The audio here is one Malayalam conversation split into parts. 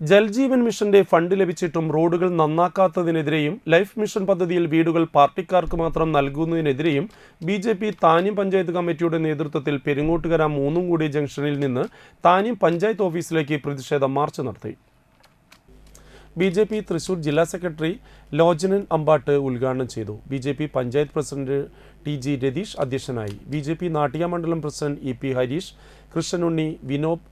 ജൽജീവൻ മിഷന്റെ ഫണ്ട് ലഭിച്ചിട്ടും റോഡുകൾ നന്നാക്കാത്തതിനെതിരെയും ലൈഫ് മിഷൻ പദ്ധതിയിൽ വീടുകൾ പാർട്ടിക്കാർക്ക് മാത്രം നൽകുന്നതിനെതിരെയും B J P Thanyam panchayat കമ്മിറ്റിയുടെ നേതൃത്വത്തിൽ പെരിങ്ങോട്ടുകര മൂന്നുംകൂടി ജംഗ്ഷനിൽ നിന്ന് താന്യം പഞ്ചായത്ത് ഓഫീസിലേക്ക് പ്രതിഷേധ മാർച്ച് നടത്തി. ബി ജെ പി തൃശൂർ ജില്ലാ സെക്രട്ടറി ലോജനൻ അമ്പാട്ട് ഉദ്ഘാടനം ചെയ്തു. B J P panchayat president T G Ratheesh അധ്യക്ഷനായി. ബി ജെ പി നാട്ടിക മണ്ഡലം president E P Hareesh Krishnanunni Vinob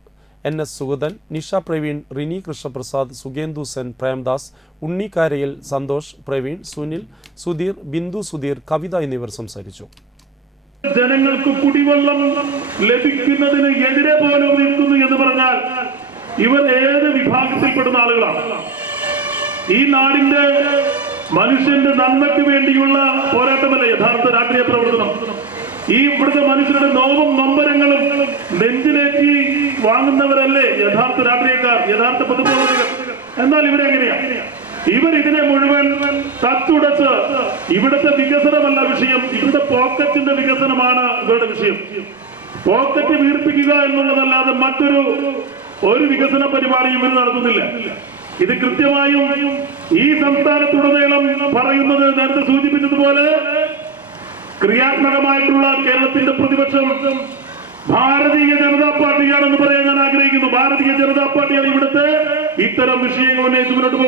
N S Sugathan Nisha Praveen Rini Krishnaprasad Sugendu Sen Premdas Unnikkarayil Santhosh Praveen Sunil Sudheer Bindu Sudheer Kavitha എന്നിവർ സംസാരിച്ചു. ജനങ്ങൾക്ക് കുടിവെള്ളം ലഭിക്കുന്നതിന് എതിരെ പോലും നിൽക്കുന്നു എന്ന് പറഞ്ഞാൽ ഇവർ ഏത് വിഭാഗത്തിൽപ്പെടുന്ന ആളുകളാണ്? ഈ നാടിന്റെ മനുഷ്യന്റെ നന്മയ്ക്ക് വേണ്ടിയുള്ള പോരാട്ടമല്ല യഥാർത്ഥ രാഷ്ട്രീയ പ്രവർത്തനം? ഈ ഇവിടുത്തെ മനുഷ്യരുടെ നോവും നൊമ്പരങ്ങളും നെഞ്ചിലേറ്റി വാങ്ങുന്നവരല്ലേ? യഥാർത്ഥ രാഷ്ട്രീയക്കാർ യഥാർത്ഥ പൊതുപ്രവർത്തകർ. എന്നാൽ ഇവരെങ്ങനെയാ ഇവർ ഇതിനെ മുഴുവൻ തത്തുടച്ച് ഇവിടുത്തെ വികസനമല്ല വിഷയം ഇവിടുത്തെ പോക്കറ്റിന്റെ വികസനമാണ് ഇവരുടെ വിഷയം. പോക്കറ്റ് വീർപ്പിക്കുക എന്നുള്ളതല്ലാതെ മറ്റൊരു ഒരു വികസന പരിപാടിയും ഇവർ നടത്തുന്നില്ല. ഇത് കൃത്യമായും ഈ സംസ്ഥാനത്തുടനീളം പറയുന്നത് നേരത്തെ സൂചിപ്പിച്ചതുപോലെ ക്രിയാത്മകമായിട്ടുള്ള കേരളത്തിന്റെ പ്രതിപക്ഷം ഭാരതീയ ജനതാ പാർട്ടിയാണെന്ന് പറയാൻ ഞാൻ ആഗ്രഹിക്കുന്നു. ഭാരതീയ ജനതാ പാർട്ടിയാണ് ഇവിടുത്തെ ഇത്തരം വിഷയങ്ങൾ ഉന്നയിച്ച് മുന്നോട്ട്